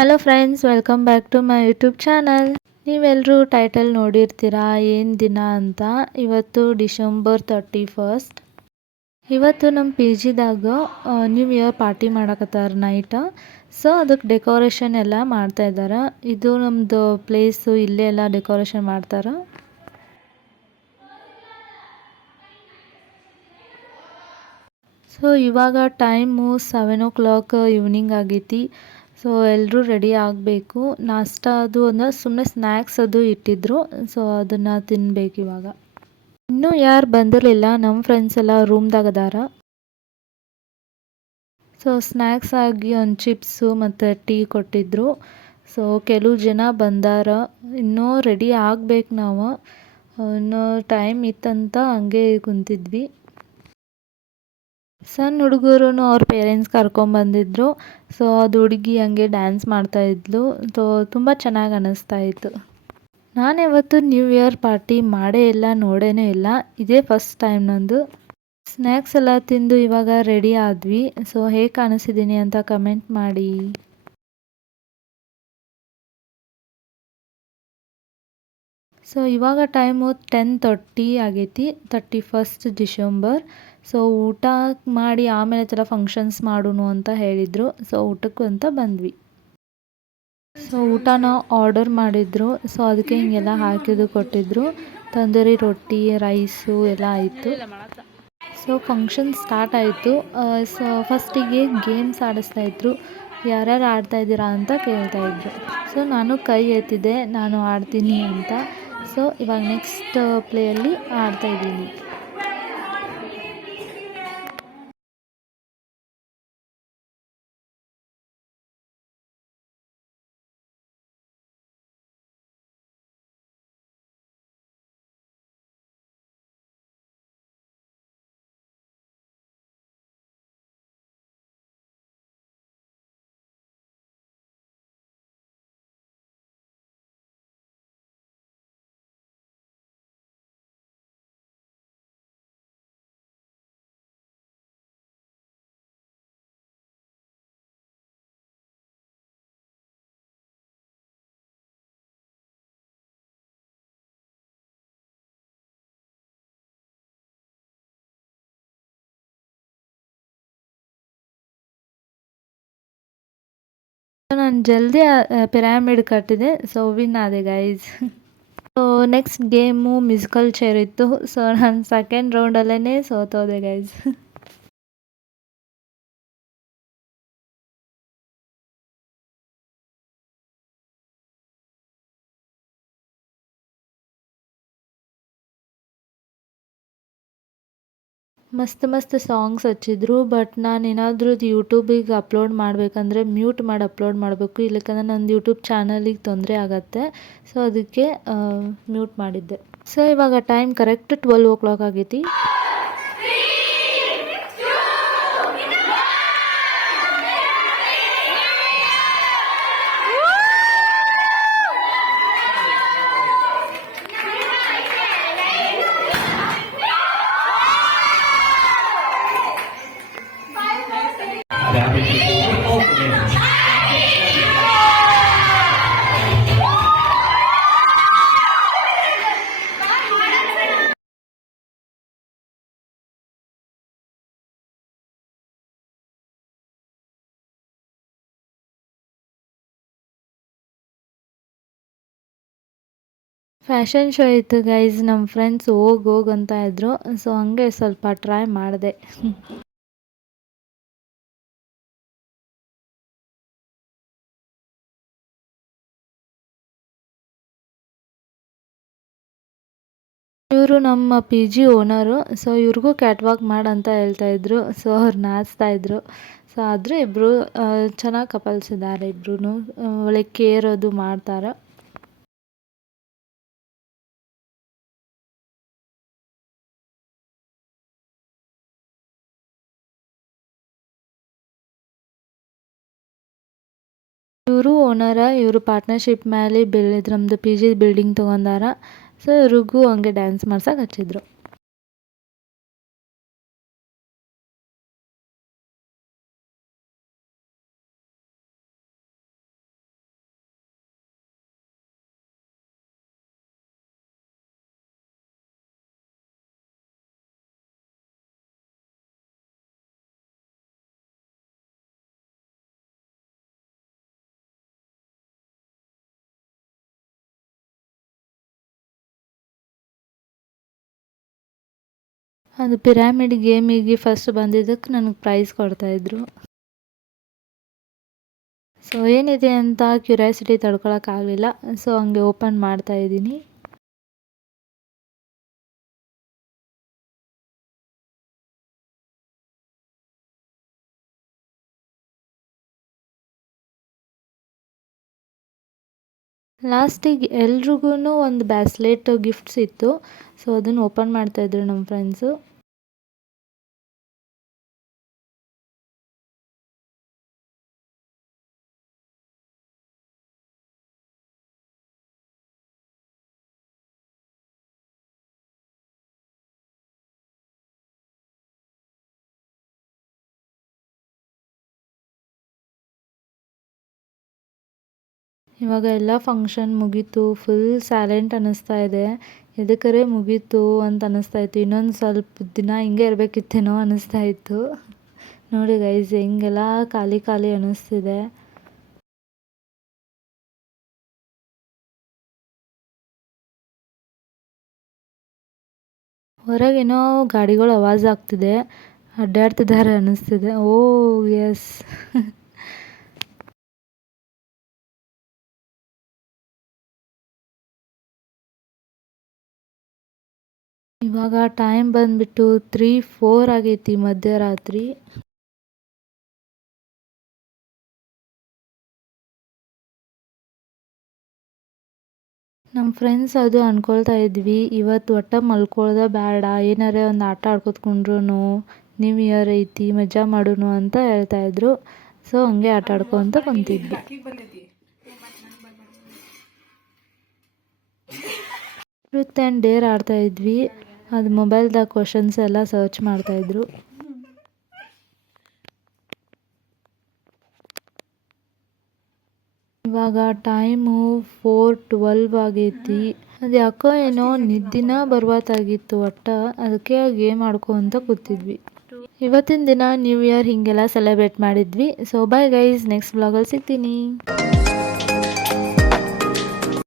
Hello friends, welcome back to my YouTube channel. ನೀವೆಲ್ಲರೂ title ನೋಡಿರ್ತೀರಾ ಏನು ದಿನ ಅಂತ. ಇವತ್ತು ಡಿಸೆಂಬರ್ 31. ಇವತ್ತು ನಮ್ಮ ಪಿ ಜಿದಾಗ ನ್ಯೂ ಇಯರ್ ಪಾರ್ಟಿ ಮಾಡಕತ್ತಾರ ನೈಟ್. ಸೊ ಅದಕ್ಕೆ ಡೆಕೋರೇಷನ್ ಎಲ್ಲ ಮಾಡ್ತಾ ಇದ್ದಾರೆ. ಇದು ನಮ್ಮದು ಪ್ಲೇಸು, ಇಲ್ಲೇ ಎಲ್ಲ ಡೆಕೋರೇಷನ್ ಮಾಡ್ತಾರೆ. ಸೊ ಇವಾಗ ಟೈಮು 7 o'clock ಈವ್ನಿಂಗ್ ಆಗೈತಿ. ಸೊ ಎಲ್ಲರೂ ರೆಡಿ ಆಗಬೇಕು. ನಾಷ್ಟ ಅದು ಅಂದ್ರೆ ಸುಮ್ಮನೆ ಸ್ನ್ಯಾಕ್ಸ್ ಅದು ಇಟ್ಟಿದ್ರು. ಸೊ ಅದನ್ನು ತಿನ್ಬೇಕು ಇವಾಗ. ಇನ್ನೂ ಯಾರು ಬಂದಿರಲಿಲ್ಲ, ನಮ್ಮ ಫ್ರೆಂಡ್ಸ್ ಎಲ್ಲ ರೂಮ್ದಾಗ ಅದಾರ. ಸೊ ಸ್ನ್ಯಾಕ್ಸ್ ಆಗಿ ಒಂದು ಚಿಪ್ಸು ಮತ್ತು ಟೀ ಕೊಟ್ಟಿದ್ರು. ಸೊ ಕೆಲವು ಜನ ಬಂದಾರ, ಇನ್ನೂ ರೆಡಿ ಆಗ್ಬೇಕು ನಾವು. ಇನ್ನೂ ಟೈಮ್ ಇತ್ತಂತ ಹಂಗೆ ಕುಂತಿದ್ವಿ. ಸಣ್ಣ ಹುಡುಗರು ಅವ್ರ ಪೇರೆಂಟ್ಸ್ ಕರ್ಕೊಂಬಂದಿದ್ರು. ಸೊ ಅದು ಹುಡುಗಿ ಹಂಗೆ ಡ್ಯಾನ್ಸ್ ಮಾಡ್ತಾಯಿದ್ಲು. ಸೊ ತುಂಬ ಚೆನ್ನಾಗಿ ಅನ್ನಿಸ್ತಾ ಇತ್ತು. ನಾನು ಯಾವತ್ತು ನ್ಯೂ ಇಯರ್ ಪಾರ್ಟಿ ಮಾಡೇ ಇಲ್ಲ, ನೋಡೇ ಇಲ್ಲ. ಇದೇ ಫಸ್ಟ್ ಟೈಮ್ ನಂದು. ಸ್ನ್ಯಾಕ್ಸ್ ಎಲ್ಲ ತಿಂದು ಇವಾಗ ರೆಡಿ ಆದ್ವಿ. ಸೊ ಹೇಗೆ ಕಾಣಿಸಿದ್ದೀನಿ ಅಂತ ಕಮೆಂಟ್ ಮಾಡಿ. ಸೊ ಇವಾಗ ಟೈಮು 10:30 ಆಗೈತಿ, 31 ಡಿಸೆಂಬರ್. ಸೊ ಊಟ ಮಾಡಿ ಆಮೇಲೆ ಥರ ಫಂಕ್ಷನ್ಸ್ ಮಾಡೋಣ ಅಂತ ಹೇಳಿದರು. ಸೊ ಊಟಕ್ಕೂ ಅಂತ ಬಂದ್ವಿ. ಸೊ ಊಟನ ಆರ್ಡರ್ ಮಾಡಿದ್ರು. ಸೊ ಅದಕ್ಕೆ ಹಿಂಗೆಲ್ಲ ಹಾಕಿದ್ದು ಕೊಟ್ಟಿದ್ರು. ತಂದೂರಿ ರೊಟ್ಟಿ, ರೈಸು ಎಲ್ಲ ಆಯಿತು. ಸೊ ಫಂಕ್ಷನ್ ಸ್ಟಾರ್ಟ್ ಆಯಿತು. ಸೊ ಫಸ್ಟಿಗೆ ಗೇಮ್ಸ್ ಆಡಿಸ್ತಾಯಿದ್ರು. ಯಾರ್ಯಾರು ಆಡ್ತಾಯಿದ್ದೀರಾ ಅಂತ ಕೇಳ್ತಾಯಿದ್ರು. ಸೊ ನಾನು ಕೈ ಎತ್ತಿದ್ದೆ, ನಾನು ಆಡ್ತೀನಿ ಅಂತ. ಸೊ ಇವಾಗ ನೆಕ್ಸ್ಟ್ ಪ್ಲೇಯಲ್ಲಿ ಆಡ್ತಾಯಿದ್ದೀನಿ. ನಾನು ಜಲ್ದಿ ಪಿರಾಮಿಡ್ ಕಟ್ಟಿದೆ. ಸೊ ವಿನ್ ಆದೆ guys. So next game musical chair ಇತ್ತು. ಸೊ ನಾನು ಸೆಕೆಂಡ್ ರೌಂಡಲ್ಲೇ ಸೋತೋದೆ ಗೈಸ್. ಮಸ್ತ್ ಮಸ್ತ್ ಸಾಂಗ್ಸ್ ಹಚ್ಚಿದ್ರು. ಬಟ್ ನಾನು ಏನಾದರೂ ಯೂಟ್ಯೂಬಿಗೆ ಅಪ್ಲೋಡ್ ಮಾಡಬೇಕಂದ್ರೆ ಮ್ಯೂಟ್ ಮಾಡಿ ಅಪ್ಲೋಡ್ ಮಾಡಬೇಕು, ಇಲ್ಲಕ್ಕಂದ್ರೆ ನಂದು ಯೂಟ್ಯೂಬ್ ಚಾನಲಿಗೆ ತೊಂದರೆ ಆಗತ್ತೆ. ಸೊ ಅದಕ್ಕೆ ಮ್ಯೂಟ್ ಮಾಡಿದ್ದೆ. ಸೊ ಇವಾಗ ಟೈಮ್ ಕರೆಕ್ಟ್ 12 o'clock ಆಗೈತಿ. ಫ್ಯಾಷನ್ ಶೋ ಇತ್ತು ಗೈಸ್. ನಮ್ಮ ಫ್ರೆಂಡ್ಸ್ ಹೋಗಿ ಅಂತ ಇದ್ರು. ಸೊ ಹಂಗೆ ಸ್ವಲ್ಪ ಟ್ರೈ ಮಾಡಿದೆ. ಇವರು ನಮ್ಮ ಪಿ ಜಿ ಓನರು. ಸೊ ಇವ್ರಿಗೂ ಕ್ಯಾಟ್ ವಾಕ್ ಮಾಡಂತ ಹೇಳ್ತಾಯಿದ್ರು. ಸೊ ಅವ್ರು ನಾಚ್ತಾಯಿದ್ರು. ಸೊ ಆದರೂ ಇಬ್ಬರು ಚೆನ್ನಾಗಿ ಕಪಲ್ಸ್ ಇದ್ದಾರೆ. ಇಬ್ಬರೂ ಒಳ್ಳೆ ಕೇರ್ ಅದು ಮಾಡ್ತಾರೆ. ಇವರು ಓನರ, ಇವರು ಪಾರ್ಟ್ನರ್ಶಿಪ್ ಮೇಲೆ ನಮ್ಮದು ಪಿ ಜಿ ಬಿಲ್ಡಿಂಗ್ ತೊಗೊಂಡಾರ. ಸೊ ಇವ್ರಿಗೂ ಹಂಗೆ ಡ್ಯಾನ್ಸ್ ಮಾಡ್ಸಕ್ಕೆ ಹಚ್ಚಿದ್ರು. ಅದು ಪಿರಾಮಿಡ್ ಗೇಮಿಗೆ ಫಸ್ಟ್ ಬಂದಿದ್ದಕ್ಕೆ ನನಗೆ ಪ್ರೈಸ್ ಕೊಡ್ತಾಯಿದ್ರು. ಸೊ ಏನಿದೆ ಅಂತ ಕ್ಯೂರಿಯಾಸಿಟಿ ತಡ್ಕೊಳಕ್ಕಾಗಲಿಲ್ಲ. ಸೊ ಹಂಗೆ ಓಪನ್ ಮಾಡ್ತಾಯಿದ್ದೀನಿ. ಲಾಸ್ಟಿಗೆ ಎಲ್ರಿಗೂ ಒಂದು ಬ್ಯಾಸ್ಲೆಟ್ ಗಿಫ್ಟ್ಸ್ ಇತ್ತು. ಸೊ ಅದನ್ನು ಓಪನ್ ಮಾಡ್ತಾಯಿದ್ರು ನಮ್ಮ ಫ್ರೆಂಡ್ಸು. ಇವಾಗ ಎಲ್ಲ ಫಂಕ್ಷನ್ ಮುಗೀತು. ಫುಲ್ ಸೈಲೆಂಟ್ ಅನ್ನಿಸ್ತಾ ಇದೆ. ಎದಕ್ಕರೆ ಮುಗೀತು ಅಂತ ಅನ್ನಿಸ್ತಾ ಇತ್ತು. ಇನ್ನೊಂದು ಸ್ವಲ್ಪ ದಿನ ಹಿಂಗೆ ಇರಬೇಕಿತ್ತೇನೋ ಅನ್ನಿಸ್ತಾ ಇತ್ತು. ನೋಡಿ ಗೈಸ್ ಹೆಂಗೆಲ್ಲ ಖಾಲಿ ಖಾಲಿ ಅನ್ನಿಸ್ತಿದೆ. ಹೊರಗೇನೋ ಗಾಡಿಗಳು ಆವಾಜ್ ಆಗ್ತಿದೆ, ಅಡ್ಡಾಡ್ತಿದ್ದಾರೆ ಅನ್ನಿಸ್ತಿದೆ. ಓ ಎಸ್. ಇವಾಗ ಟೈಮ್ ಬಂದುಬಿಟ್ಟು 3-4 ಆಗೈತಿ ಮಧ್ಯರಾತ್ರಿ. ನಮ್ಮ ಫ್ರೆಂಡ್ಸ್ ಅದು ಅಂದ್ಕೊಳ್ತಾ ಇದ್ವಿ, ಇವತ್ತು ಒಟ್ಟು ಮಲ್ಕೊಳ್ಳೋದ ಬೇಡ, ಏನಾರೇ ಒಂದು ಆಟ ಆಡ್ಕೊತ್ಕೊಂಡ್ರು ನ್ಯೂ ಇಯರ್ ಐತಿ ಮಜಾ ಮಾಡೋಣ ಅಂತ ಹೇಳ್ತಾಯಿದ್ರು. ಸೊ ಹಂಗೆ ಆಟ ಆಡ್ಕೊತ ಕುಂತಿದ್ವಿ. ಟ್ರೂತ್ ಆ್ಯಂಡ್ ಡೇರ್ ಆಡ್ತಾಯಿದ್ವಿ. ಅದು ಮೊಬೈಲ್ದಾಗ ಕ್ವಶನ್ಸ್ ಎಲ್ಲ ಸರ್ಚ್ ಮಾಡ್ತಾಯಿದ್ರು. ಇವಾಗ ಟೈಮು 4:12 ಆಗೈತಿ. ಅದು ಯಾಕೋ ಏನೋ ನಿದ್ದಿನ ಬರ್ಬತ್ತಾಗಿತ್ತು ಒಟ್ಟು. ಅದಕ್ಕೆ ಗೇಮ್ ಆಡ್ಕೊತ ಕೂತಿದ್ವಿ. ಇವತ್ತಿನ ದಿನ ನ್ಯೂ ಇಯರ್ ಹೀಗೆಲ್ಲ ಸೆಲೆಬ್ರೇಟ್ ಮಾಡಿದ್ವಿ. ಸೊ ಬಾಯ್ ಗೈಸ್, ನೆಕ್ಸ್ಟ್ ವ್ಲಾಗಲ್ಲಿ ಸಿಗ್ತೀನಿ.